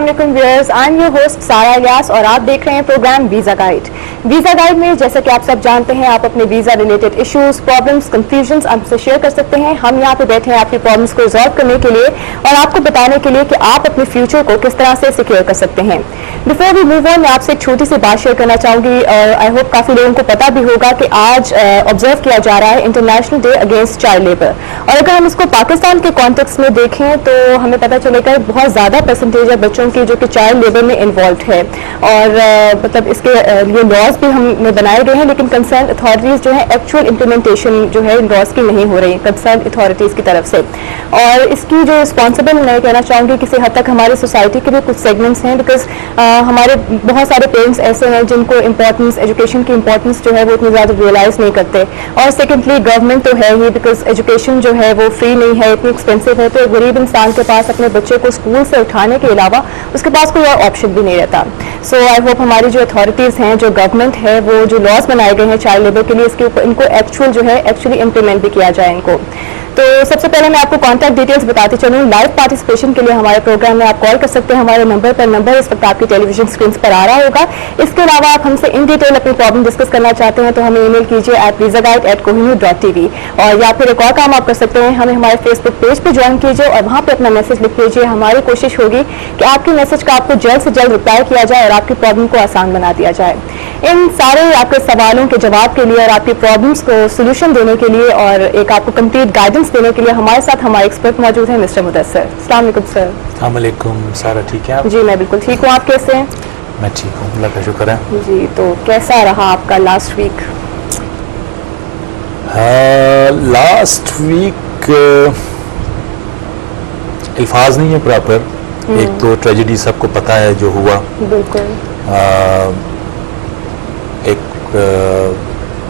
अस्सलाम वालेकुम viewers, I am your host Sara Yas और आप देख रहे हैं program visa guide. Visa guide में जैसा कि आप सब जानते हैं, आप अपने visa related issues, problems, confusions हमसे शेयर कर सकते हैं। हम यहाँ पे बैठे हैं आपकी प्रॉब्लम्स को रिजॉल्व करने के लिए और आपको बताने के लिए कि आप अपने फ्यूचर को किस तरह से सिक्योर कर सकते हैं। बिफोर वी मूव ऑन, मैं आपसे एक छोटी सी बात शेयर करना चाहूँगी और आई होप काफ़ी लोगों को पता भी होगा कि आज ऑब्जर्व किया जा रहा है international day against child labour. और अगर हम इसको पाकिस्तान के कॉन्टेक्स्ट में देखें तो हमें पता चलेगा बहुत ज़्यादा परसेंटेज है बच्चों की जो कि चाइल्ड लेबर में इन्वॉल्व है और मतलब इसके लिए लॉज भी हमने बनाए गए हैं, लेकिन कंसर्न अथॉरिटीज़ जो है एक्चुअल इम्प्लीमेंटेशन जो है लॉज की नहीं हो रही कंसर्न अथॉरिटीज़ की तरफ से। और इसकी जो रिस्पॉन्सिबल मैं कहना चाहूँगी किसी हद तक हमारी सोसाइटी के भी कुछ सेगमेंट्स हैं, बिकॉज हमारे बहुत सारे पेरेंट्स ऐसे हैं जिनको इम्पोर्टेंस एजुकेशन की इम्पोर्टेंस जो है वो इतनी ज़्यादा रियलाइज़ नहीं करते। और सेकेंडली गवर्नमेंट तो है ही, बिकॉज एजुकेशन जो है वो फ्री नहीं है, इतनी एक्सपेंसिव है, तो एक गरीब इंसान के पास अपने बच्चे को स्कूल से उठाने के अलावा उसके पास कोई और ऑप्शन भी नहीं रहता। सो आई होप हमारी जो अथॉरिटीज़ हैं, जो गवर्नमेंट है, वो जो लॉज बनाए गए हैं चाइल्ड लेबर के लिए, इसके ऊपर इनको एक्चुअल जो है एक्चुअली इम्प्लीमेंट भी किया जाए इनको। तो सबसे पहले मैं आपको कॉन्टैक्ट डिटेल्स बताती चलूँ। लाइव पार्टिसिपेशन के लिए हमारे प्रोग्राम में आप कॉल कर सकते हैं हमारे नंबर पर। नंबर इस वक्त आपकी टेलीविजन स्क्रीन पर आ रहा होगा। इसके अलावा आप हमसे इन डिटेल अपनी प्रॉब्लम डिस्कस करना चाहते हैं तो हमें ईमेल कीजिए @visaguide@kohinoor.tv। और या फिर एक और काम आप कर सकते हैं, हमें हमारे फेसबुक पेज पर ज्वाइन कीजिए और वहाँ पर अपना मैसेज लिख लीजिए। हमारी कोशिश होगी कि आपके मैसेज का आपको जल्द से जल्द रिप्लाई किया जाए और आपकी प्रॉब्लम को आसान बना दिया जाए। इन सारे आपके सवालों के जवाब के लिए और आपकी प्रॉब्लम्स को सोल्यूशन देने के लिए और एक आपको कंप्लीट गाइडेंस देने के लिए हमारे साथ हमारे एक्सपर्ट मौजूद हैं, मिस्टर मुदस्सर। अस्सलाम वालेकुम सर। अस्सलाम वालेकुम सारा, ठीक है आप? जी मैं बिल्कुल ठीक हूँ, आप कैसे हैं? मैं ठीक हूँ, अल्लाह का शुक्र है। जी, तो कैसा रहा आपका लास्ट वीक? लास्ट वीक अल्फाज नहीं है प्रॉपर। एक तो ट्रेजेडी सबको पता है जो हुआ, बिल्कुल। एक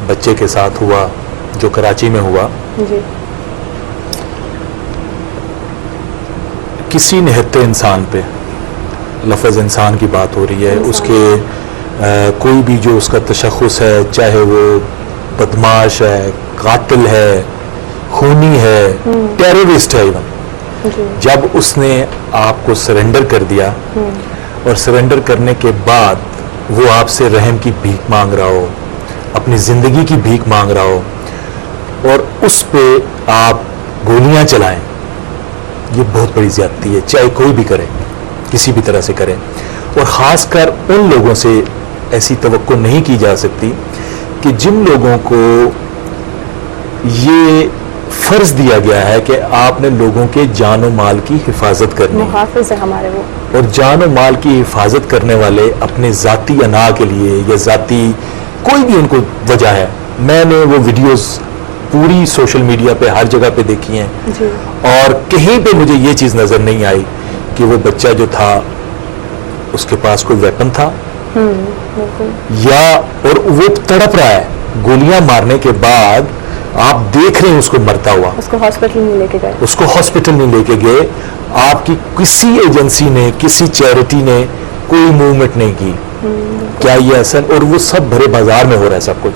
बच्चे के साथ हुआ जो कराची में हुआ। जी। किसी निहत्ते इंसान पे, लफ्ज़ इंसान की बात हो रही है, उसके कोई भी जो उसका तशख़्ख़ुस है, चाहे वो बदमाश है, कातिल है, खूनी है, टेररिस्ट है, इवन जब उसने आपको सरेंडर कर दिया और सरेंडर करने के बाद वो आपसे रहम की भीख मांग रहा हो, अपनी ज़िंदगी की भीख मांग रहा हो और उस पे आप गोलियां चलाएं, ये बहुत बड़ी ज़्यादती है, चाहे कोई भी करे, किसी भी तरह से करे। और ख़ासकर उन लोगों से ऐसी तवक्को नहीं की जा सकती कि जिन लोगों को ये फ़र्ज़ दिया गया है कि आपने लोगों के जान और माल की हिफाजत करनी है। मुहाफ़िज़ है हमारे वो। और जान और माल की हिफाजत करने वाले अपने ज़ाती अना के लिए या ज़ाती कोई भी उनको वजह है, मैंने वो वीडियोस पूरी सोशल मीडिया पे हर जगह पे देखी हैं जी। और कहीं पे मुझे ये चीज़ नज़र नहीं आई कि वो बच्चा जो था उसके पास कोई वेपन था या, और वो तड़प रहा है, गोलियां मारने के बाद आप देख रहे हैं उसको मरता हुआ। उसको हॉस्पिटल नहीं लेके गए, उसको हॉस्पिटल नहीं लेके गए, आपकी किसी एजेंसी ने, किसी चैरिटी ने कोई मूवमेंट नहीं की। क्या ये असल, और वो सब भरे बाजार में हो रहा है सब कुछ।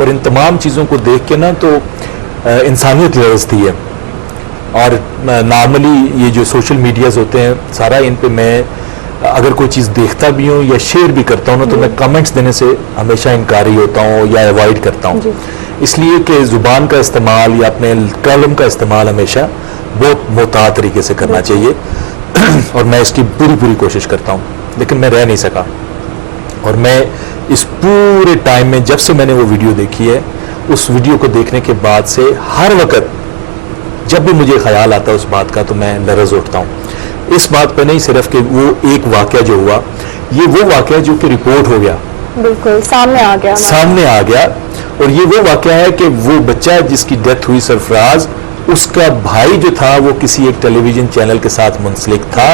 और इन तमाम चीज़ों को देख के ना तो इंसानियत लरजती है। और नॉर्मली ये जो सोशल मीडियाज़ होते हैं सारा, इन पे मैं अगर कोई चीज़ देखता भी हूँ या शेयर भी करता हूँ ना तो मैं कमेंट्स देने से हमेशा इनकारी होता हूँ या अवॉइड करता हूँ, इसलिए कि ज़ुबान का इस्तेमाल या अपने कलम का इस्तेमाल हमेशा बहुत मोहतात तरीके से करना चाहिए। और मैं इसकी पूरी कोशिश करता हूँ, लेकिन मैं रह नहीं सका। और मैं इस पूरे टाइम में जब से मैंने वो वीडियो देखी है, उस वीडियो को देखने के बाद से हर वक्त जब भी मुझे ख्याल आता है उस बात का तो मैं लरज़ उठता हूँ। इस बात पर नहीं सिर्फ कि वो एक वाक़या जो हुआ, ये वो वाक़या जो कि रिपोर्ट हो गया, बिल्कुल सामने आ गया। और ये वो वाक़या है कि वो बच्चा जिसकी डेथ हुई सरफराज, उसका भाई जो था वो किसी एक टेलीविज़न चैनल के साथ मुंसलिक था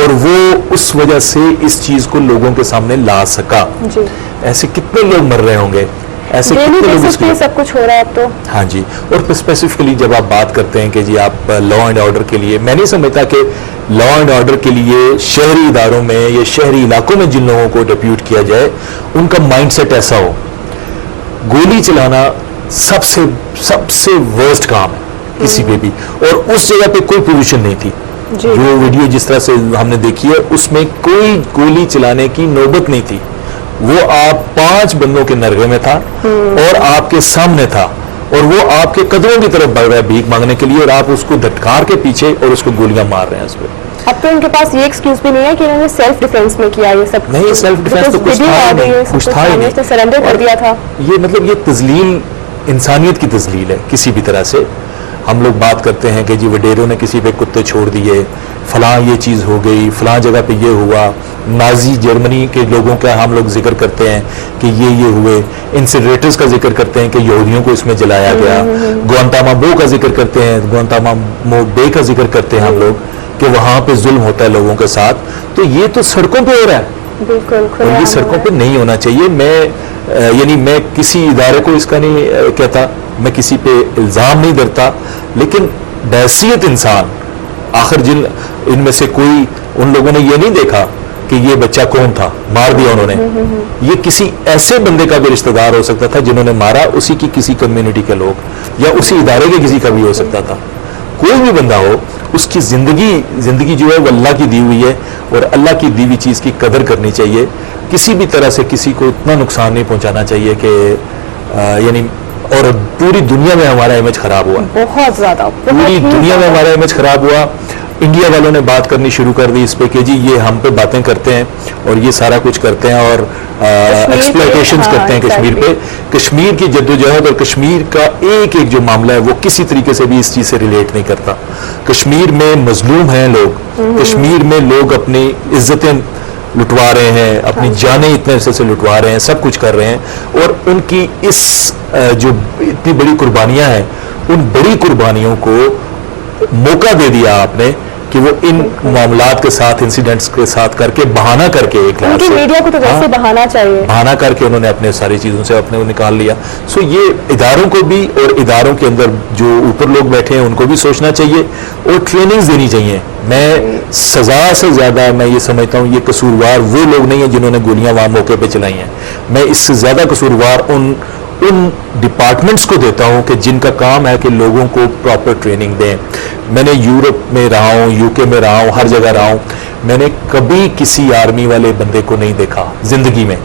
और वो उस वजह से इस चीज़ को लोगों के सामने ला सका। ऐसे कितने लोग मर रहे होंगे, ऐसे कितने लोग इसके सब कुछ हो रहा है अब तो। हाँ जी। और स्पेसिफिकली जब आप बात करते हैं कि जी आप लॉ एंड ऑर्डर के लिए, मैं नहीं समझता कि लॉ एंड ऑर्डर के लिए शहरी इदारों में या शहरी इलाकों में जिन लोगों को डिप्यूट किया जाए उनका माइंडसेट ऐसा हो। गोली चलाना सबसे वर्स्ट काम है किसी पे भी, और उस जगह पे कोई पोजीशन नहीं थी। جو ویڈیو جس طرح سے ہم نے دیکھی ہے اس میں کوئی گولی چلانے کی نوبت نہیں تھی. وہ آپ 5 بندوں کے نرغے میں تھا اور آپ کے سامنے تھا اور وہ آپ کے قدموں کی طرف بڑھ رہا ہے بھیک مانگنے کے لیے اور آپ اس کو دھٹکار کے پیچھے اور اس کو گولیاں مار رہے ہیں اس پہ. اب تو ان کے پاس یہ ایکسکیوز بھی نہیں ہے کہ انہوں نے سیلف ڈیفینس میں کیا یہ سب. نہیں, سیلف ڈیفینس تو کچھ تھا ہی نہیں, سرنڈر کر دیا تھا. یہ مطلب یہ تذلیل انسانیت کی تذلیل ہے کسی بھی طرح سے. ہم لوگ بات کرتے ہیں کہ جی وڈیرو نے کسی پہ کتے چھوڑ دیے, فلاں یہ چیز ہو گئی, فلاں جگہ پہ یہ ہوا, نازی جرمنی کے لوگوں کا ہم لوگ ذکر کرتے ہیں کہ یہ ہوئے, انسنریٹرز کا ذکر کرتے ہیں کہ یہودیوں کو اس میں جلایا گیا, گوانتانامو کا ذکر کرتے ہیں, گوانتانامو بے کا ذکر کرتے ہیں ہم لوگ کہ وہاں پہ ظلم ہوتا ہے لوگوں کے ساتھ. تو یہ تو سڑکوں پہ ہو رہا ہے, بالکل اور یہ سڑکوں پہ نہیں ہونا چاہیے. میں کسی ادارے کو اس کا نہیں کہتا, میں کسی پہ الزام نہیں درتا, لیکن بحیثیت انسان آخر ان میں سے کوئی ان لوگوں نے یہ نہیں دیکھا کہ یہ بچہ کون تھا, مار دیا انہوں نے. یہ کسی ایسے بندے کا بھی رشتہ دار ہو سکتا تھا جنہوں نے مارا, اسی کی کسی کمیونٹی کے لوگ یا اسی ادارے کے کسی کا بھی ہو سکتا تھا. کوئی بھی بندہ ہو, اس کی زندگی جو ہے وہ اللہ کی دی ہوئی ہے اور اللہ کی دی ہوئی چیز کی قدر کرنی چاہیے. کسی بھی طرح سے کسی کو اتنا نقصان نہیں پہنچانا چاہیے کہ اور پوری دنیا میں ہمارا امیج خراب ہوا, بہت زیادہ, پوری دنیا میں ہمارا امیج خراب ہوا. انڈیا والوں نے بات کرنی شروع کر دی اس پہ کہ جی یہ ہم پہ باتیں کرتے ہیں اور یہ سارا کچھ کرتے ہیں اور ایکسپلائٹیشنز کرتے ہیں کشمیر پہ. کشمیر کی جدوجہد اور کشمیر کا ایک جو معاملہ ہے وہ کسی طریقے سے بھی اس چیز سے ریلیٹ نہیں کرتا. کشمیر میں مظلوم ہیں لوگ, کشمیر میں لوگ اپنی عزتیں لٹوا رہے ہیں, اپنی جانیں اتنے عرصے سے لٹوا رہے ہیں, سب کچھ کر رہے ہیں, اور ان کی اس جو اتنی بڑی قربانیاں ہیں, ان بڑی قربانیوں کو موقع دے دیا آپ نے کہ وہ ان معاملات کے ساتھ, انسیڈنٹس کے ساتھ کر کے بہانہ کر کے ایک لحاظ سے میڈیا کو تو ویسے بہانا چاہیے, بہانہ کر کے انہوں نے اپنے ساری چیزوں سے اپنے نکال لیا. سو یہ اداروں کو بھی اور اداروں کے اندر جو اوپر لوگ بیٹھے ہیں ان کو بھی سوچنا چاہیے اور ٹریننگز دینی چاہیے. میں سزا سے زیادہ میں یہ سمجھتا ہوں یہ قصوروار وہ لوگ نہیں ہیں جنہوں نے گولیاں وہاں موقع پہ چلائی ہیں. میں اس سے زیادہ قصوروار ان ڈپارٹمنٹس کو دیتا ہوں کہ جن کا کام ہے کہ لوگوں کو پراپر ٹریننگ دیں. میں نے یورپ میں رہا ہوں, یو کے میں رہا ہوں, ہر جگہ رہا ہوں, میں نے کبھی کسی آرمی والے بندے کو نہیں دیکھا زندگی میں,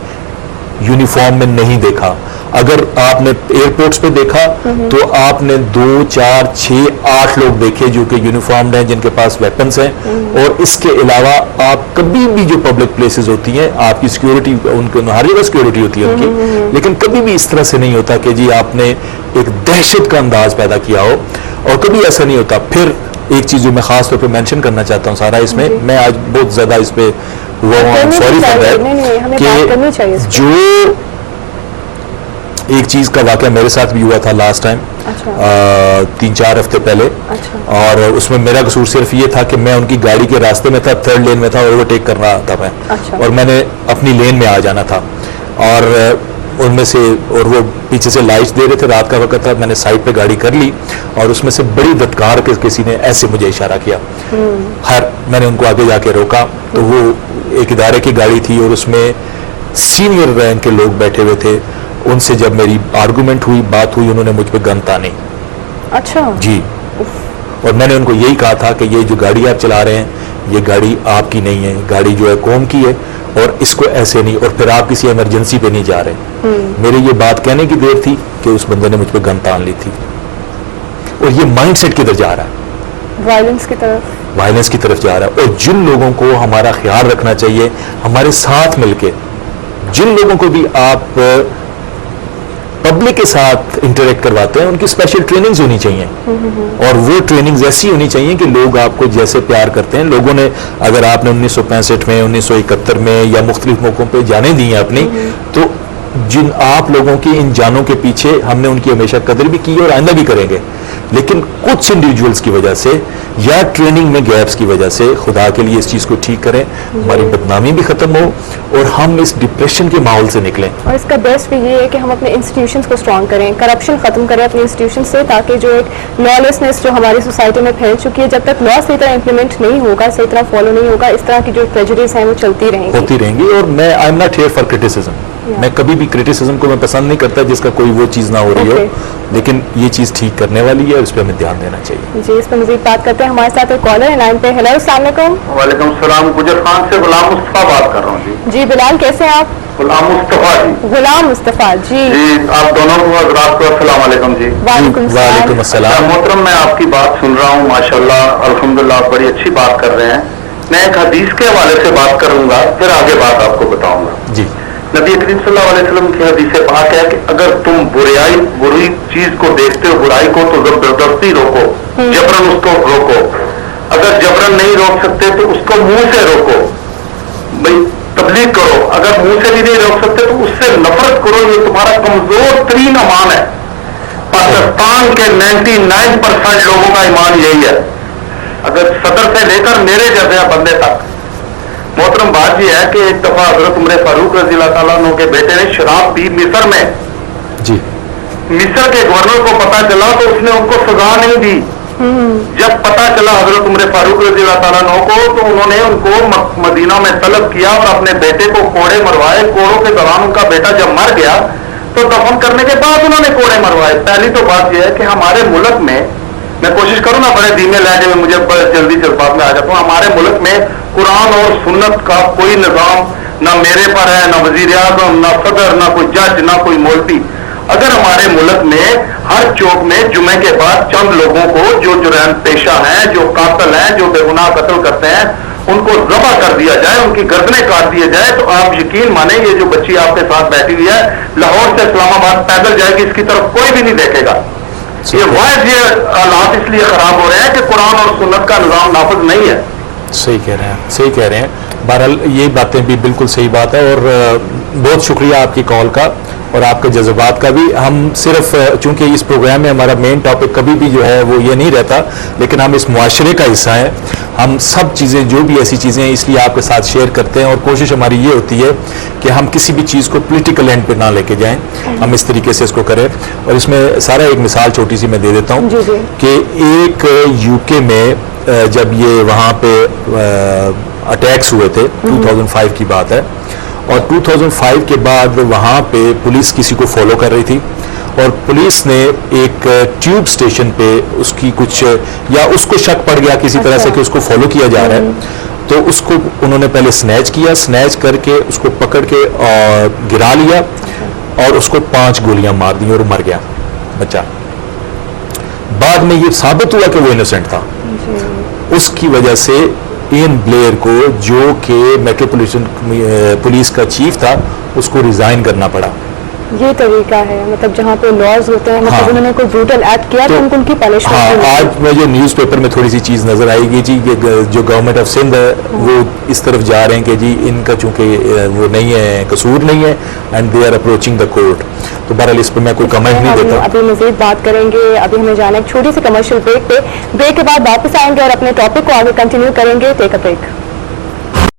یونیفارم میں نہیں دیکھا. اگر آپ نے ایئرپورٹس پہ دیکھا تو آپ نے 2 4 6 8 لوگ دیکھے جو کہ یونیفارمڈ ہیں, جن کے پاس ویپنز ہیں. اور اس کے علاوہ آپ کبھی بھی جو پبلک پلیسز ہوتی ہیں آپ کی سیکیورٹی, ان کو ہر جگہ سیکیورٹی ہوتی ہے ان کی, لیکن کبھی بھی اس طرح سے نہیں ہوتا کہ جی آپ نے ایک دہشت کا انداز پیدا کیا ہو, اور کبھی ایسا نہیں ہوتا. پھر ایک چیز جو میں خاص طور پہ مینشن کرنا چاہتا ہوں سارا اس میں آج بہت زیادہ اس پہ ہوا ہوں, سوری فار دیٹ, کہ جو ایک چیز کا واقعہ میرے ساتھ بھی ہوا تھا لاسٹ ٹائم 3-4 ہفتے پہلے, اور اس میں میرا قصور صرف یہ تھا کہ میں ان کی گاڑی کے راستے میں تھا, 3rd لین میں تھا, اوورٹیک کر رہا تھا میں, اور میں نے اپنی لین میں آ جانا تھا, اور ان میں سے, اور وہ پیچھے سے لائٹ دے رہے تھے, رات کا وقت تھا, میں نے سائڈ پہ گاڑی کر لی اور اس میں سے بڑی دھتکار کے کسی نے ایسے مجھے اشارہ کیا. میں نے ان کو آگے جا کے روکا تو وہ ایک ادارے کی گاڑی تھی اور اس میں سینئر رینک کے لوگ بیٹھے ہوئے تھے. ان سے جب میری آرگومنٹ ہوئی, بات ہوئی, انہوں نے مجھ پہ گن تانی. اچھا جی, اور میں نے ان کو یہی کہا تھا کہ یہ جو گاڑی آپ چلا رہے ہیں یہ گاڑی آپ کی نہیں ہے, گاڑی جو ہے قوم کی ہے, اور اس کو ایسے نہیں, اور پھر آپ کسی ایمرجنسی پہ نہیں جا رہے. میرے یہ بات کہنے کی دیر تھی کہ اس بندے نے مجھ پہ گن تان لی تھی. اور یہ مائنڈ سیٹ کدھر جا رہا ہے, وائلنس کی طرف جا رہا ہے. اور جن لوگوں کو ہمارا خیال رکھنا چاہیے ہمارے ساتھ مل کے, جن لوگوں کو بھی آپ پبلک کے ساتھ انٹریکٹ کرواتے ہیں, ان کی اسپیشل ٹریننگز ہونی چاہیے, اور وہ ٹریننگز ایسی ہونی چاہیے کہ لوگ آپ کو جیسے پیار کرتے ہیں. لوگوں نے اگر آپ نے 1965 میں 1971 میں یا مختلف موقعوں پہ جانیں دی ہیں اپنی, تو جن آپ لوگوں کی ان جانوں کے پیچھے ہم نے ان کی ہمیشہ قدر بھی کی اور آئندہ بھی کریں گے. لیکن کچھ انڈیویجولز کی وجہ سے یا ٹریننگ میں گیپس کی وجہ سے, خدا کے لیے اس چیز کو ٹھیک کریں, ہماری بدنامی بھی ختم ہو اور ہم اس ڈپریشن کے ماحول سے نکلیں. اور اس کا بیسٹ بھی یہ ہے کہ ہم اپنے انسٹیٹیوشنز کو اسٹرانگ کریں, کرپشن ختم کریں اپنے انسٹیٹیوشن سے, تاکہ جو ایک لا لیسنس جو ہماری سوسائٹی میں پھیل چکی ہے, جب تک لا صحیح طرح امپلیمنٹ نہیں ہوگا, صحیح طرح فالو نہیں ہوگا, اس طرح کی جو پریجڈس ہیں وہ چلتی رہیں گی. اور میں I am not here for criticism, मैं कभी भी क्रिटिसिज्म को मैं पसंद नहीं करता जिसका कोई वो चीज़ ना हो रही हो, लेकिन ये चीज़ ठीक करने वाली है, उस पर हमें ध्यान देना चाहिए। जी, इस पर मजीद बात करते हैं। हमारे साथ एक कॉलर है लाइन पे। हेलो, अस्सलाम वालेकुम। वालेकुम सलाम। गुजर खान से गुलाम मुस्तफा बात कर रहा हूँ जी। जी बिलाल, कैसे हैं आप? गुलाम मुस्तफा जी। गुलाम मुस्तफा जी। जी, आप दोनों को हज़रात को अस्सलाम वालेकुम जी। वालेकुम वालेकुम अस्सलाम। मोहतरम, मैं आपकी बात सुन रहा हूँ, माशाल्लाह अल्हम्दुलिल्लाह बड़ी अच्छी बात कर रहे हैं। मैं एक हदीस के हवाले से बात करूंगा, फिर आगे बात आपको बताऊंगा। जी, नबी करीम सल्लल्लाहु अलैहि वसल्लम की हदीस पाक है कि अगर तुम बुरी चीज को देखते हो, बुराई को, तो जबरदस्ती रोको, जबरन उसको रोको। अगर जबरन नहीं रोक सकते तो उसको मुंह से रोको, भाई तबलीग करो। अगर मुंह से भी नहीं रोक सकते तो उससे नफरत करो। ये तुम्हारा कमजोर तरीन ईमान है। पाकिस्तान के 99% लोगों का ईमान यही है, अगर सदर से लेकर मेरे जैसे बंदे तक। मोहतरम, बात यह है कि एक दफा हजरत उमर फारूक रज़ी अल्लाह ताला अन्हु के बेटे ने शराब पी मिस्र में। जी, मिस्र के गवर्नर को पता चला तो उसने उनको सजा नहीं दी। जब पता चला हजरत उमर फारूक रज़ी अल्लाह ताला अन्हु को, तो उन्होंने उनको मदीना में तलब किया और अपने बेटे को कोड़े मरवाए। कोड़ों के दौरान उनका बेटा जब मर गया तो दफन करने के बाद उन्होंने कोड़े मरवाए। पहली तो बात यह है कि हमारे मुल्क में, मैं कोशिश करूँ ना बड़े धीमे लहजे में, मुझे बड़े जल्दी जज्बात में आ जाता हूँ, हमारे मुल्क में कुरान और सुन्नत का कोई निजाम ना मेरे पर है, ना वजीर आजम, ना सदर, ना कोई जज, ना कोई मौलवी। अगर हमारे मुल्क में हर चौक में जुमे के बाद चंद लोगों को जो जुर्म पेशा हैं, जो कातिल हैं, जो बेगुनाह कत्ल करते हैं, उनको ज़बह कर दिया जाए, उनकी गर्दनें काट दिए जाए, तो आप यकीन माने ये जो बच्ची आपके साथ बैठी हुई है, लाहौर से इस्लामाबाद पैदल जाएगी, इसकी तरफ कोई भी नहीं देखेगा। ये हालात इसलिए खराब हो रहे हैं कि कुरान और सुन्नत का निजाम नाफिज नहीं है। सही कह रहे हैं, सही कह रहे हैं। बहरहाल ये बातें भी बिल्कुल सही बात है, और बहुत शुक्रिया आपकी कॉल का और आपके जज्बात का भी। हम सिर्फ चूंकि इस प्रोग्राम में हमारा मेन टॉपिक कभी भी जो है वो ये नहीं रहता, लेकिन हम इस मुआशरे का हिस्सा हैं। हम सब चीज़ें, जो भी ऐसी चीज़ें हैं, इसलिए आपके साथ शेयर करते हैं, और कोशिश हमारी ये होती है कि हम किसी भी चीज़ को पॉलिटिकल एंड पे ना लेके जाएं, हम इस तरीके से इसको करें। और इसमें सारा एक मिसाल छोटी सी मैं दे देता हूँ कि एक यूके में जब ये वहाँ पे अटैक्स हुए थे, 2005 की बात है, और 2005 के बाद वहाँ पे पुलिस किसी को फॉलो कर रही थी, और पुलिस ने एक ट्यूब स्टेशन पे उसकी कुछ, या उसको शक पड़ गया किसी तरह से कि उसको फॉलो किया जा रहा है, तो उसको उन्होंने पहले स्नैच किया, स्नैच करके उसको पकड़ के और गिरा लिया, और उसको 5 गोलियां मार दी और मर गया बच्चा। बाद में ये साबित हुआ कि वो इनोसेंट था। उसकी वजह से इयन ब्लेयर को, जो कि मेट्रोपॉलिटन पुलिस का चीफ था, उसको रिजाइन करना पड़ा। ये तरीका है, मतलब जहाँ पे लॉज होते हैं, मतलब उन्होंने कोई ब्रूटल एक्ट किया तो उनको उनकी पनिशमेंट। आज मुझे न्यूज़पेपर में थोड़ी सी चीज़ नजर आएगी जी, जो गवर्नमेंट ऑफ सिंध है वो इस तरफ जा रहे हैं कि जी इनका चूंकि वो नहीं है, कसूर नहीं है, and they are approaching the court. तो बहरहाल इस पर मैं कोई कमेंट नहीं देता। अभी मजीद बात करेंगे। अभी हमें जाना है एक छोटी सी कमर्शियल ब्रेक पे। ब्रेक के बाद वापस आएंगे और अपने टॉपिक को आगे कंटिन्यू करेंगे। Take a break.